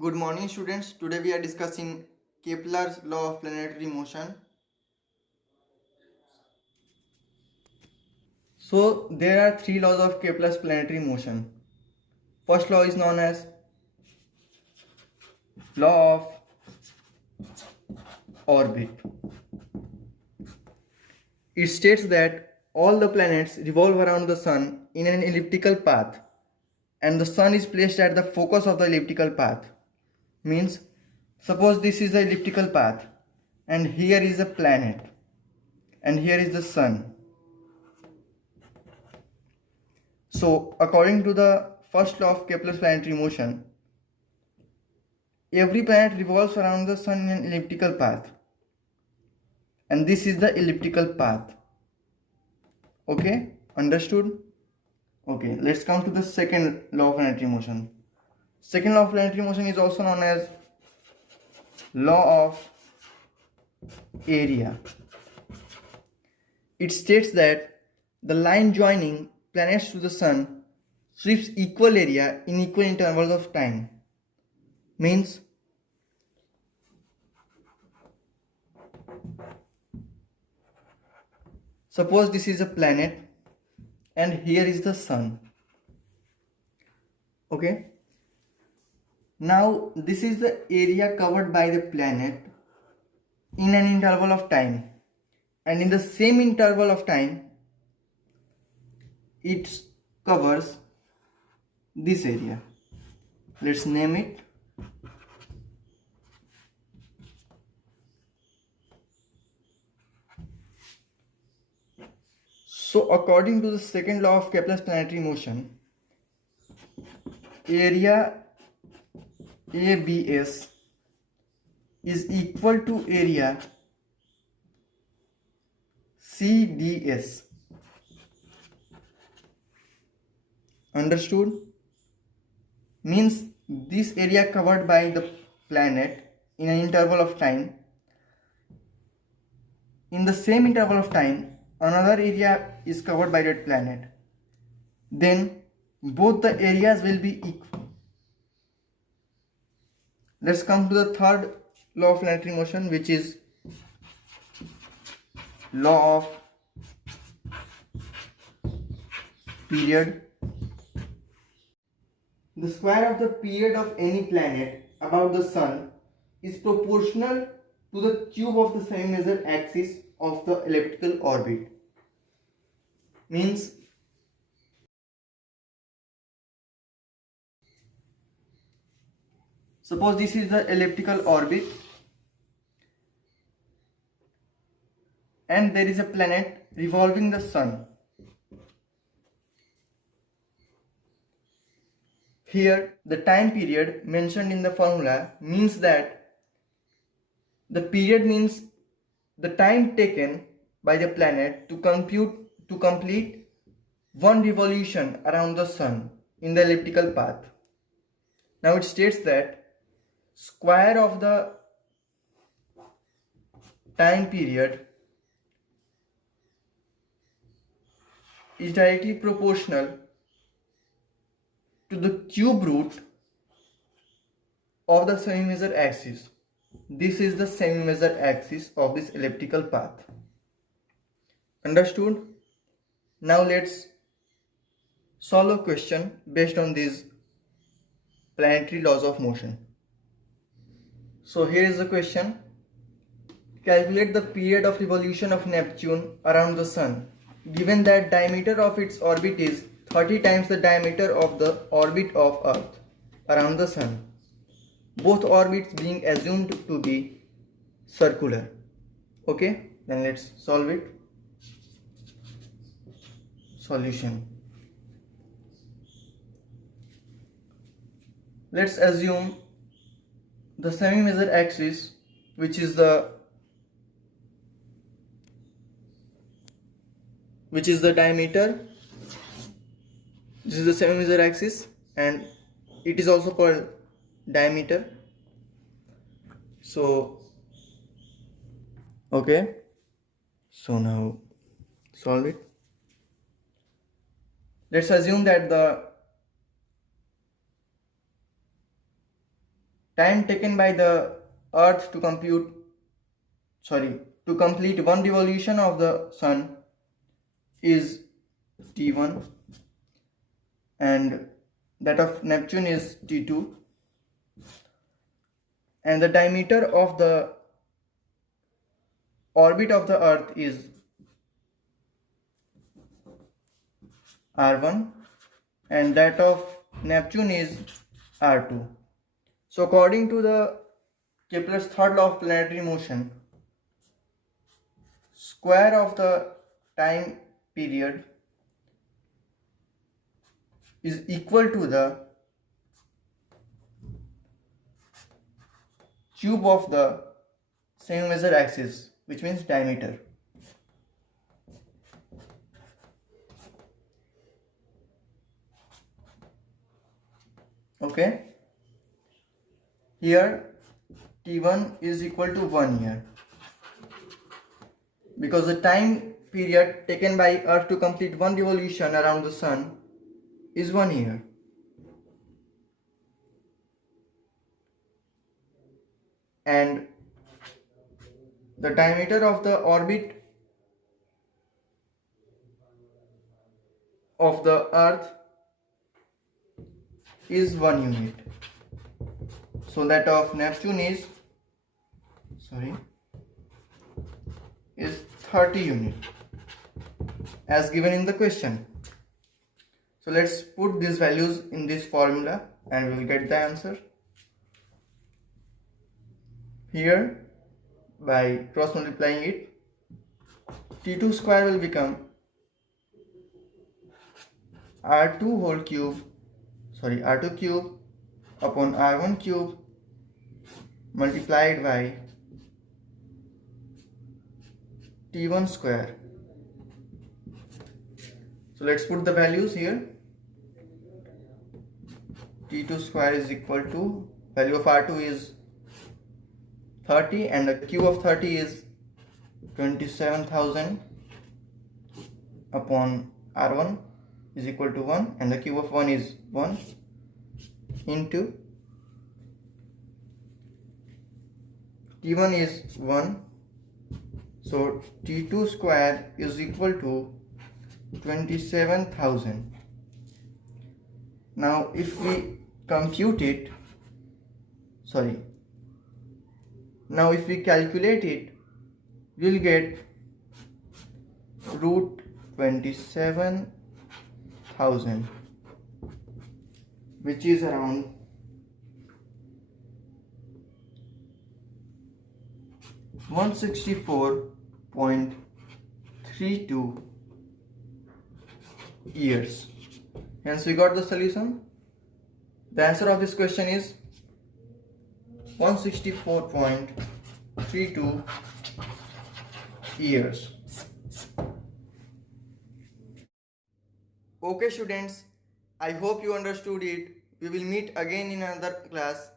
Good morning, students. Today we are discussing Kepler's law of planetary motion. So there are three laws of Kepler's planetary motion. First law is known as law of orbit. It states that all the planets revolve around the sun in an elliptical path and the sun is placed at the focus of the elliptical path. Means suppose this is the elliptical path and here is a planet and here is the sun. So according to the first law of Kepler's planetary motion, every planet revolves around the sun in an elliptical path, and this is the elliptical path. Okay, understood? Okay, let's come to the second law of planetary motion. Second law of planetary motion is also known as law of area. It states that the line joining planets to the sun sweeps equal area in equal intervals of time. Means suppose this is a planet and here is the sun. Okay, now this is the area covered by the planet in an interval of time, and in the same interval of time it covers this area. Let's name it so. According to the second law of Kepler's planetary motion, area ABS is equal to area CDS. Understood? Means this area covered by the planet in an interval of time, in the same interval of time another area is covered by that planet, then both the areas will be equal. Let's come to the third law of planetary motion, which is law of period. The square of the period of any planet about the sun is proportional to the cube of the semi-major axis of the elliptical orbit. Means suppose this is the elliptical orbit and there is a planet revolving the sun. Here the time period mentioned in the formula means that the period means the time taken by the planet to complete one revolution around the sun in the elliptical path. Now it states that square of the time period is directly proportional to the cube root of the semi-major axis. This is the semi-major axis of this elliptical path. Understood? Now let's solve a question based on these planetary laws of motion. So here is the question. Calculate the period of revolution of Neptune around the sun, given that diameter of its orbit is 30 times the diameter of the orbit of Earth around the sun, both orbits being assumed to be circular. Okay, then let's solve it. Solution. Let's assume the semi-major axis, which is the diameter. This is the semi-major axis and it is also called diameter. So okay, so now solve it. Let's assume that the time taken by the earth to complete one revolution of the sun is t1, and that of Neptune is t2, and the diameter of the orbit of the earth is r1, and that of Neptune is r2. So according to the Kepler's third law of planetary motion, square of the time period is equal to the cube of the same measure axis, which means diameter. Okay, here t1 is equal to 1 year, because the time period taken by earth to complete one revolution around the sun is 1 year. And the diameter of the orbit of the earth is 1 unit. So that of Neptune is 30 unit as given in the question. So let's put these values in this formula and we will get the answer. Here, by cross multiplying it, t2 square will become r2 cube upon r1 cube multiplied by t1 square. So let's put the values here. t2 square is equal to, value of r2 is 30 and the cube of 30 is 27,000 upon r1 is equal to 1, and the cube of 1 is 1 into t1 is 1, so t2 square is equal to 27,000. Now if we calculate it, we'll get root 27,000, which is around 164.32 years. Hence we got the solution. The answer of this question is 164.32 years. Okay students, I hope you understood it. We will meet again in another class.